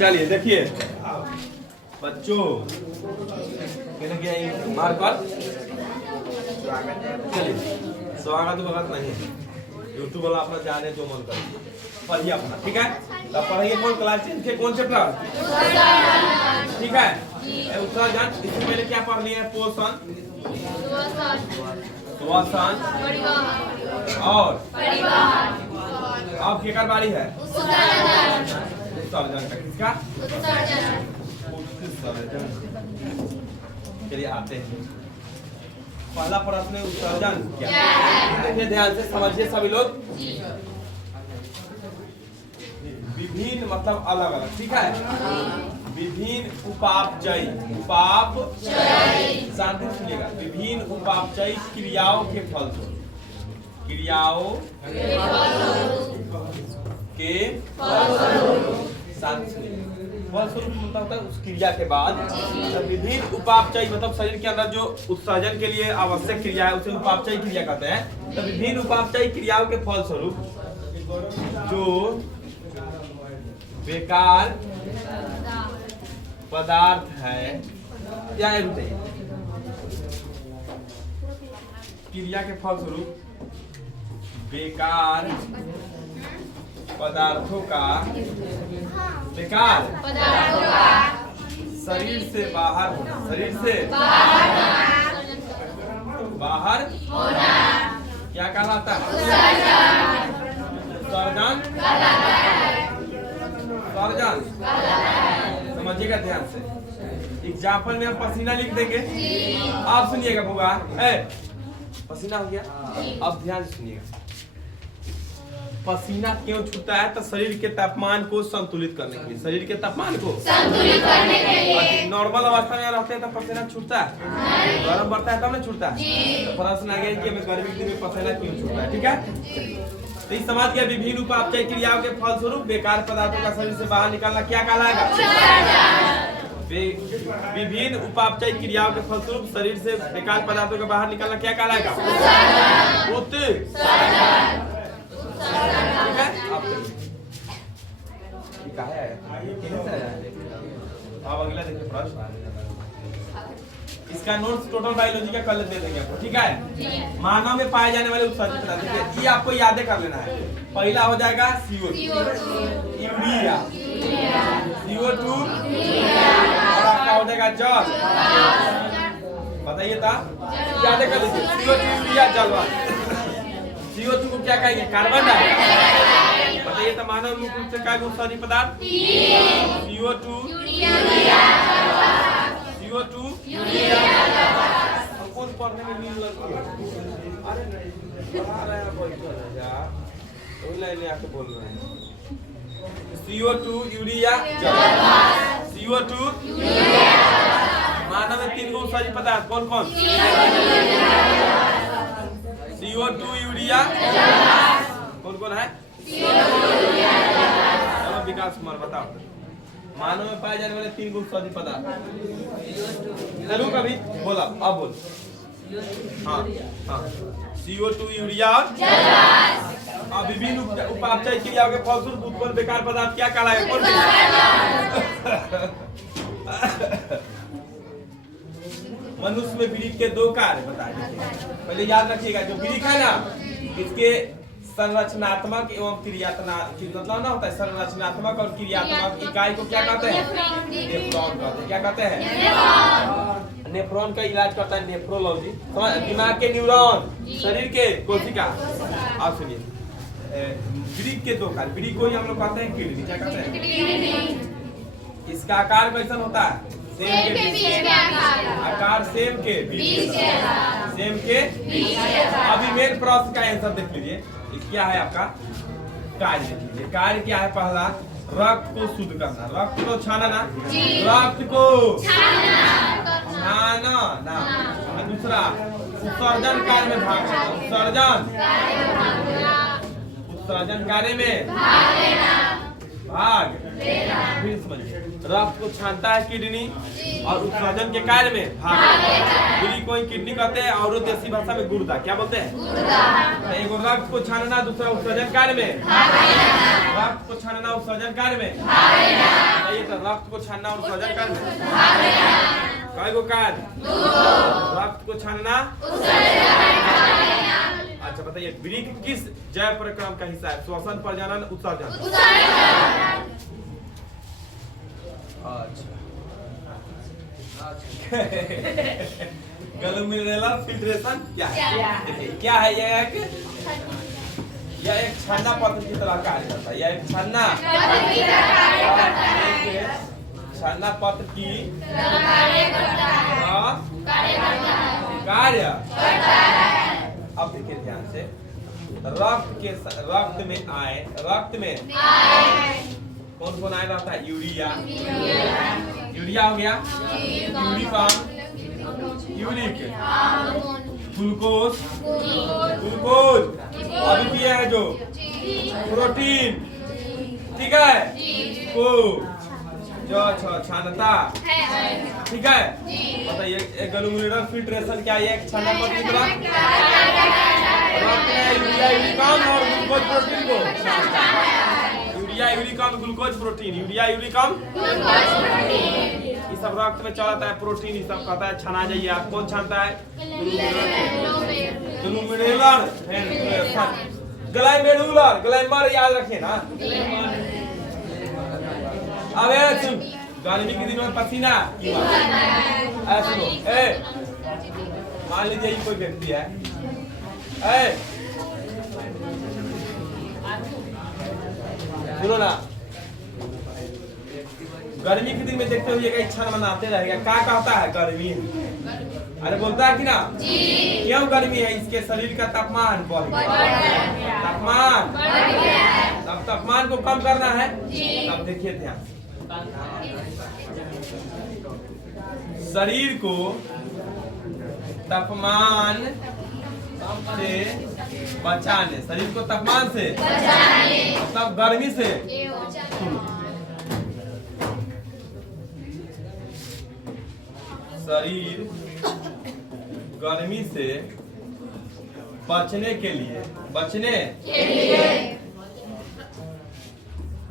चलिए देखिए बच्चों, मार्कर चलिए, स्वागत वगत नहीं है, यूट्यूब वाला अपना जाने जो मन करे पढ़िए अपना, ठीक है। तब पढ़िए कौन क्लास 10 के कौन चैप्टर, ठीक है। उत्सर्जन, इससे पहले क्या पढ़नी है? पोषण, श्वसन और अब केकर बारी है? उत्सर्जन का, किसका? उत्सर्जन। चलिए आते हैं, पहला प्रश्न है उत्सर्जन क्या? देखिए ध्यान से समझिए सभी लोग। विभिन्न मतलब अलग अलग, ठीक है। विभिन्न उपापचयी, उपापचयी, शांति से सुनिएगा, विभिन्न उपापचयी क्रियाओं के फलस्वरूप, क्रियाओं के शांति से फलस्वरूप मतलब होता है उस क्रिया के बाद। विभिन्न उपापचयी मतलब शरीर के अंदर जो उत्सर्जन के लिए आवश्यक क्रिया है उसे उपापचयी क्रिया कहते हैं। तो विभिन्न उपापचयी क्रियाओं के फलस्वरूप जो बेकार पदार्थ है, क्या है बताइए? क्रिया के फलस्वरूप बेकार पदार्थों का, बेकार पदार्थों का शरीर से बाहर होना, शरीर से बाहर होना क्या कहलाता है? उत्सर्जन, उत्सर्जन। समझिएगा ध्यान से। एग्जाम्पल में हम पसीना लिख देंगे, आप सुनिएगा भूगा, पसीना हो गया। अब ध्यान से सुनिएगा, पसीना क्यों छूटता है? तो शरीर के तापमान को संतुलित करने के लिए, शरीर के तापमान को संतुलित करने के लिए। नॉर्मल अवस्था में रहते हैं तो पसीना छूटता है, गर्म बढ़ता है तब नहीं छूटता है। तो प्रश्न आ गया कि हमें गर्मी के दिन में पसीना क्यों छूटता है, ठीक है। तो इस समाज के विभिन्न उपापचयी क्रियाओं के फलस्वरूप बेकार पदार्थों का शरीर से बाहर निकालना क्या कहलाएगा? विभिन्न उपापचयी क्रियाओं के फलस्वरूप शरीर से बेकार पदार्थों का बाहर निकालना क्या कहलाएगा? ठीक है। अब अगला देखिए प्रश्न, इसका नोट्स टोटल बायोलॉजी का कल दे देंगे आपको, ठीक है। मानव में पाए जाने वाले उत्सर्जित पदार्थ, देखिए ये आपको याद कर लेना है। पहला हो जाएगा CO2 यूरिया, CO2 और आपका हो जाएगा जल, बताइए था, याद कर लीजिए। CO2 यूरिया जल, CO2 को क्या कहेंगे? Carbon dioxide. बताइए तो मानव मुख्य रूप से क्या उत्सर्जित पदार्थ? CO2 CO2 कौन पढ़ने में नींद लगती है? अरे नहीं पढ़ा रहा है बोल यार, ऑनलाइन आके बोल रहे हैं। CO2 यूरिया जल, CO2 मानव में 3 गो उत्सर्जित पदार्थ कौन कौन? CO2 यूरिया कौन कौन है? चलो विकास कुमार बताओ, मानव में पाए जाने वाले 3 गो उत्सर्जित पदार्थ। जरूर कभी बोला, अब बोल। हाँ हाँ, CO2 यूरिया और विभिन्न उपापचयी क्रियाओं के फलस्वरूप उत्पन्न बेकार पदार्थ क्या कहलाएगा? मनुष्य में वृक्क के 2 कार्य बता दीजिए। पहले याद रखिएगा, जो वृक्क है ना, इसके संरचनात्मक एवं क्रियात्मक मतलब ना होता है, संरचनात्मक और क्रियात्मक इकाई को क्या कहते हैं? नेफ्रॉन कहते हैं। क्या कहते हैं? नेफ्रॉन का इलाज करता है नेफ्रोलॉजी। दिमाग के न्यूरॉन, शरीर के कोशिका। आप सुनिए, वृक्क के 2 कार्य, वृक्क को ही हम लोग कहते हैं किडनी। क्या कहते हैं? इसका आकार कैसा होता है? सेम के बीच आकार, सेम के बीच, सेम के। अभी मेन प्रश्न का आंसर देख लीजिए, क्या है आपका कार्य? देख लीजिए, कार्य क्या है? पहला रक्त को शुद्ध करना, रक्त को छाना ना, रक्त को छाना ना। दूसरा उत्सर्जन कार्य में भाग लेना, उत्सर्जन कार्य में भाग। फिर समझिए, रक्त को छानता है किडनी और उत्सर्जन के कार्य में भाग। किडनी को किडनी कहते हैं और देसी भाषा में गुर्दा। क्या बोलते हैं? एक रक्त को छानना, दूसरा उत्सर्जन कार्य में, रक्त को छानना उत्सर्जन कार्य में। बताइए तो रक्त को छानना और उत्सर्जन करना काय को कार्य रक्त को छानना। अच्छा बताइए वृक्क किस जैव प्रक्रम का हिस्सा है? श्वसन, प्रजनन, उत्सर्जन। अच्छा ग्लोमेरुलर फिल्ट्रेशन क्या है? क्या है यह एक छन्ना पत्र की तरह कार्य करता है। यह एक छन्ना पत्र की कार्य। अब देखिए ध्यान से रक्त में कौन कौन आए रहता है? यूरिया हो गया, यूरिक, ग्लूकोज, अद्वितीय है जो प्रोटीन, ठीक है, को जो छानता, ठीक है। बताइए ग्लोमेरुलर फिल्ट्रेशन क्या है? एक छानना पत्र की तरह यूरिया यूरिकम और ग्लूकोज प्रोटीन को यूरिया यूरिकम ग्लूकोज प्रोटीन ये सब रक्त में चलाता है। प्रोटीन ये सब कहता है छाना जाइए। आप कौन छानता है? ग्लैमर याद रखिए ना। अब गर्मी के दिनों में पसीना सुनो मान लीजिए कोई व्यक्ति है सुनो ना, गर्मी के दिन में देखते हुए इच्छा मनाते रहेगा। क्या कहता है? गर्मी है। अरे बोलता है कि ना? क्यों गर्मी है? इसके शरीर का तापमान बढ़ गया। तब तापमान को कम करना है। तब देखिए ध्यान, शरीर को तापमान से बचाने, शरीर को तापमान से तब गर्मी से शरीर गर्मी से बचने के लिए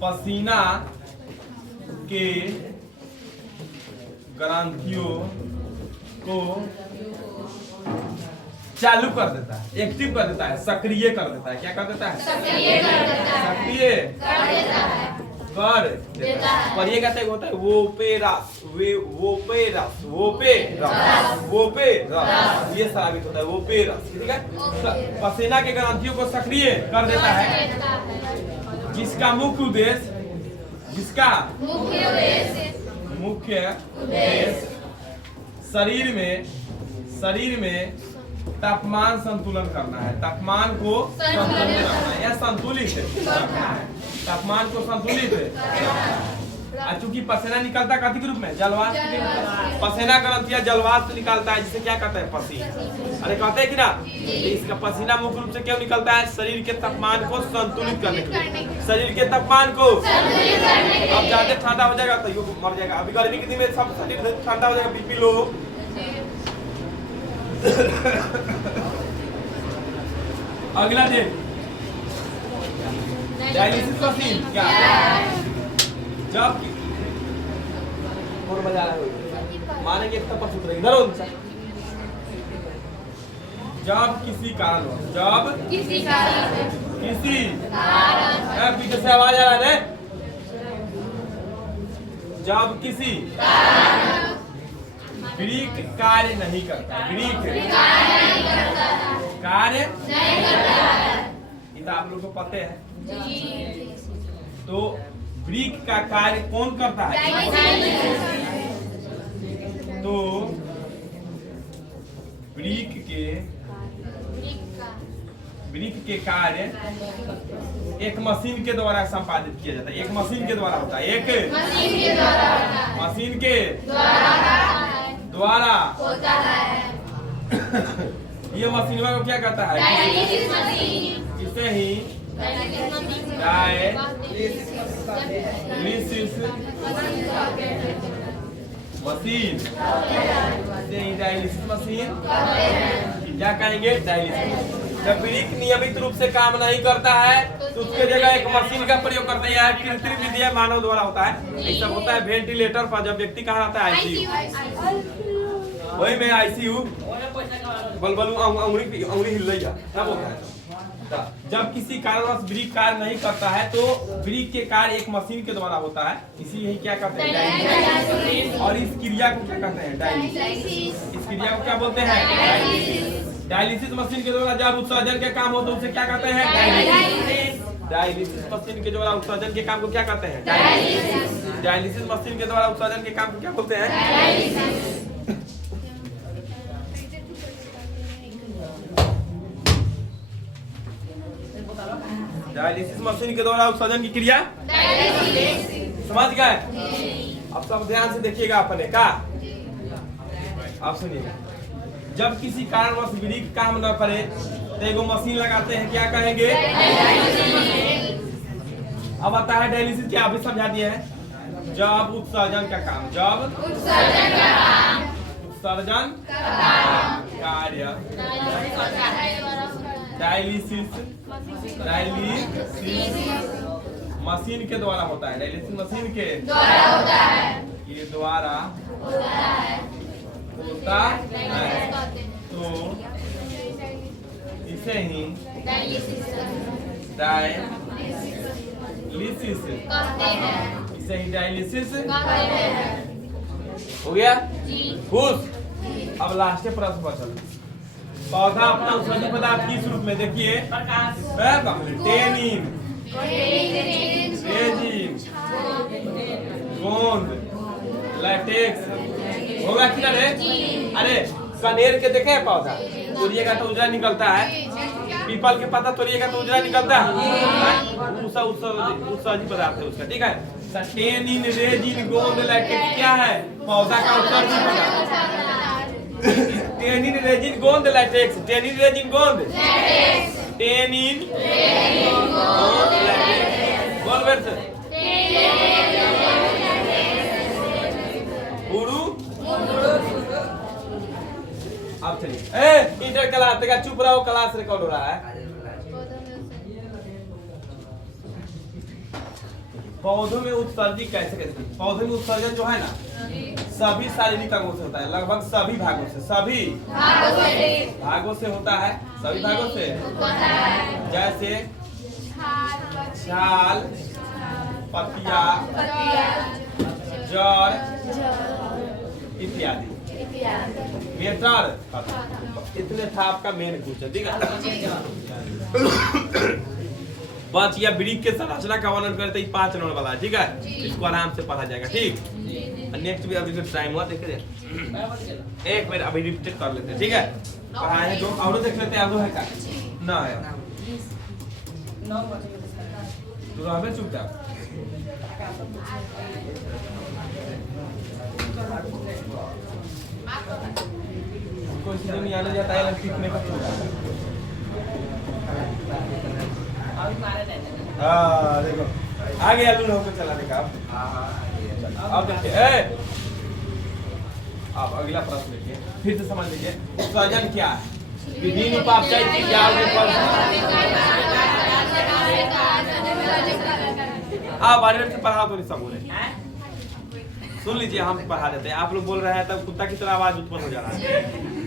पसीना के ग्रंथियों को चालू कर देता है, एक्टिव कर देता है, सक्रिय कर देता है। क्या कर देता है? सक्रिय कर देता है। पर ये कहते हैं होता है वोपेरस ये साबित होता है वोपेरस, ठीक है। पसीना के ग्रंथियों को सक्रिय कर देता है, जिसका मुख्य उद्देश्य शरीर में तापमान संतुलन करना है। तापमान को संतुलित रखना है या संतुलित है। तापमान को संतुलित है। चूंकि पसीना निकलता कथी के रूप में? जलवाष्प। पसीना ग्रंथियां जलवाष्प निकालता है, जिसे क्या कहते हैं? पसीना। अरे कहते हैं कि ना, इसका पसीना मुख्य रूप से क्यों निकलता है? शरीर के तापमान को संतुलित करने के लिए। शरीर के तापमान को अब ज्यादा ठंडा हो जाएगा तो ये मर जाएगा। अभी गर्मी के दिन में सब शरीर ठंडा हो जाएगा, बीपी लो। अगला दिन डायलिसिस मशीन क्या? जब बजा रहा है मानेंगे तब सूत्र इधर हो। जब किसी कारण पीछे से आवाज आ रहा है। जब किसी वृक्क कार्य नहीं करता, कार्य ये तो आप लोग को पता है। तो वृक्क का कार्य कौन करता है? तो वृक्क के कार्य एक मशीन के द्वारा संपादित किया जाता है। एक मशीन के द्वारा होता है। एक मशीन के द्वारा होता है। ये मशीन को क्या कहता है? इसे ही डायलिसिस मशीन, डायलिसिस मशीन क्या कहेंगे? डायलिसिस। जब ब्रिक नियमित रूप से काम नहीं करता है तो उसके जगह एक मशीन का प्रयोग करते हैं। यह कृत्रिम विधि मानव द्वारा होता है। ऐसा होता है वेंटिलेटर पर जब व्यक्ति कहाँ रहता है आईसीयू, वही में आईसीयू बलबलू अंगुली हिल रही है तब होता है। जब किसी कारणवश ब्रिक कार्य नहीं करता है तो ब्रिक के कार्य एक मशीन के द्वारा होता है। इसी क्या कहते हैं डायलिसिस। और इस क्रिया को क्या कहते हैं डायलिसिस। इस क्रिया को क्या बोलते हैं डायलिसिस। डायलिसिस मशीन के द्वारा जब उत्सर्जन के काम हो तो उसे क्या कहते हैं डायलिसिस। डायलिसिस मशीन के द्वारा उत्सर्जन के काम को क्या कहते हैं डायलिसिस। डायलिसिस मशीन के द्वारा उत्सर्जन के काम को क्या बोलते हैं डायलिसिस। डायलिसिस मशीन के द्वारा उत्सर्जन की क्रिया समझ गए। अब सब ध्यान से देखिएगा अपने का। आप सुनिए, जब किसी कारणवश ब्रिक काम न करे तो एगो मशीन लगाते हैं, क्या कहेंगे अब आता है डायलिसिस क्या अभी समझा दिए हैं। जब उत्सर्जन का काम, जब उत्सर्जन कार्य डायलिसिस मशीन के द्वारा होता है। डायलिसिस मशीन के द्वारा होता है। ये द्वारा होता है तो इसे ही डायलिसिस इसे ही डायलिसिस हो गया खुश। अब लास्ट प्रश्न बचल, पौधा अपना उत्सर्जक पदार्थ किस रूप में देखिए टेनिन रेजिन गोंद लैटेक्स होगा कि नहीं। अरे कनेर के देखे पौधा तोड़िएगा तो उजरा निकलता है, पीपल के पत्ता तोड़िएगा तो उजरा निकलता है, उत्सर्जक पदार्थ है उसका। ठीक है, टेनिन रेजिन गोंद लैटेक्स क्या है पौधा का उत्सर्जक पदार्थ। टेनिन रेजिन गोंद लैटेक्स, टेनिन रेजिन गोंद टेनिन गोंद लैटेक्स बोल बेर से उड़ू। अब चलिए इंटर क्लास तक चुप रहो, क्लास रिकॉर्ड हो रहा है। पौधों में उत्सर्जन कैसे कैसे, पौधों में उत्सर्जन जो है ना सभी शारीरिक अंगों से होता है, लगभग सभी भागों से, सभी भागों से होता है, सभी भागों से जैसे छाल, पत्तियां, जड़ इत्यादि। मेटर इतने था आपका मेन क्वेश्चन। ठीक है, बस या ब्रिक के संरचना का वर्णन करते ही 5 नंबर वाला। ठीक है, इसको आराम से पढ़ा जाएगा। ठीक, नेक्स्ट भी अभी टाइम हुआ देख एक बार अभी रिपीट कर लेते हैं। ठीक है, पढ़ाए हैं जो और देख लेते हैं। है का ना है तो रहबे चुपचाप। कोई चीज नहीं आने जाता है सीखने का पूरा। हाँ देखो आगे आलू होकर चलाने का। अब देखिए अब अगला प्रश्न देखिए, फिर से समझ लीजिए उत्सर्जन क्या है। विभिन्न उपापचय क्रियाओं के फल आप बारे से पढ़ा तो नहीं सब बोले। सुन लीजिए, हम पढ़ा देते हैं, आप लोग बोल रहे हैं तब कुत्ता की तरह आवाज उत्पन्न हो जा रहा है।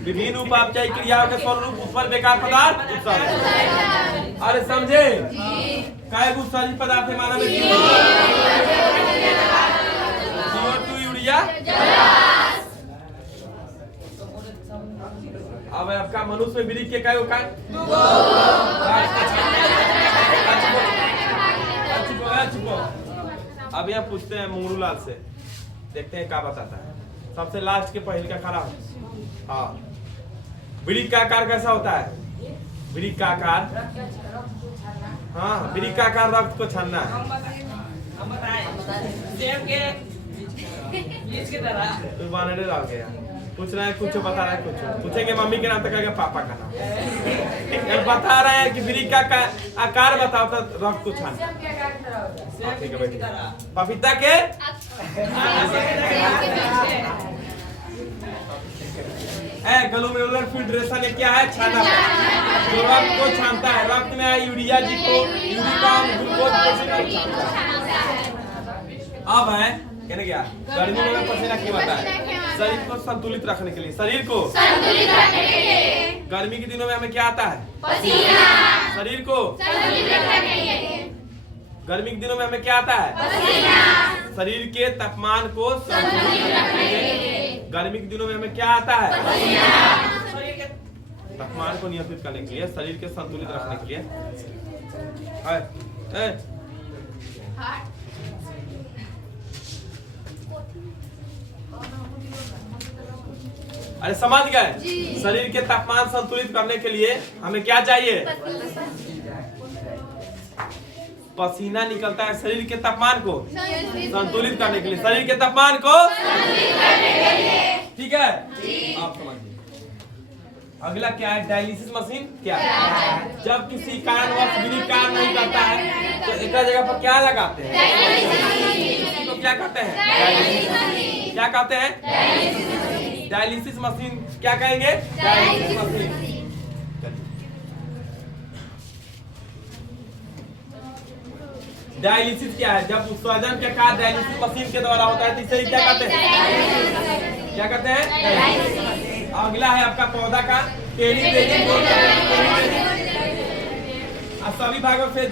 विभिन्न उपापचय क्रियाओं के स्वरूप उत्पन्न बेकार पदार्थ उत्सर्जन। अरे समझे काय उत्सर्जित पदार्थ है मानव में CO2 यूरिया। अब आपका मनुष्य में ब्रिक के काय होगा अब यह पूछते हैं मंगरू लाल से, देखते हैं क्या बताता है। सबसे लास्ट के पहले का खड़ा। हाँ, ब्रिक का आकार कैसा होता है। ब्रिक का आकार, हाँ ब्रिक का आकार रक्त को छानना है। तो बानरे रह गया, पूछ रहे हैं कुछ बता रहा है, कुछ पूछेंगे मम्मी के नाम तक कहेगा पापा का नाम। बता रहे हैं कि ब्रिक का आकार बताओ तो रक्त को छानना। ठीक है बेटी, पपीता के ग्लोमेरुलर फिल्ट्रेशन ये क्या है? छाना जो रक्त को छानता है। रक्त में यूरिया जी को ग्लूकोज को छानता है। अब है कहने क्या गर्मी में पसीना क्यों आता है? शरीर को संतुलित रखने के लिए। शरीर को संतुलित रखने के लिए गर्मी के दिनों में हमें क्या आता है? पसीना। शरीर को संतुलित रखने के लिए गर्मी के दिनों में हमें क्या आता है? पसीना। शरीर के तापमान को संतुलित रखने के लिए गर्मी के दिनों में हमें क्या आता है? पसीना। शरीर के तापमान को नियंत्रित करने के लिए, शरीर के संतुलित रखने के लिए अरे समझ गए? शरीर के तापमान संतुलित करने के लिए हमें क्या चाहिए? पसीना निकलता है शरीर के तापमान को संतुलित करने के लिए। शरीर के तापमान को ठीक है, आप समझिए। अगला क्या है? डायलिसिस मशीन क्या है? जब किसी कारणवश विधि कार्य नहीं करता है तो एक जगह पर क्या लगाते हैं? तो क्या कहते हैं? क्या कहते हैं? Dialysis machine. क्या कहेंगे? Dialysis machine. डायलिसिस क्या है? जब उत्सर्जन के कार्य डायलिसिस मशीन के द्वारा होता है तो इसे क्या कहते हैं? क्या कहते हैं? अगला है आपका पौधा का सभी भागों से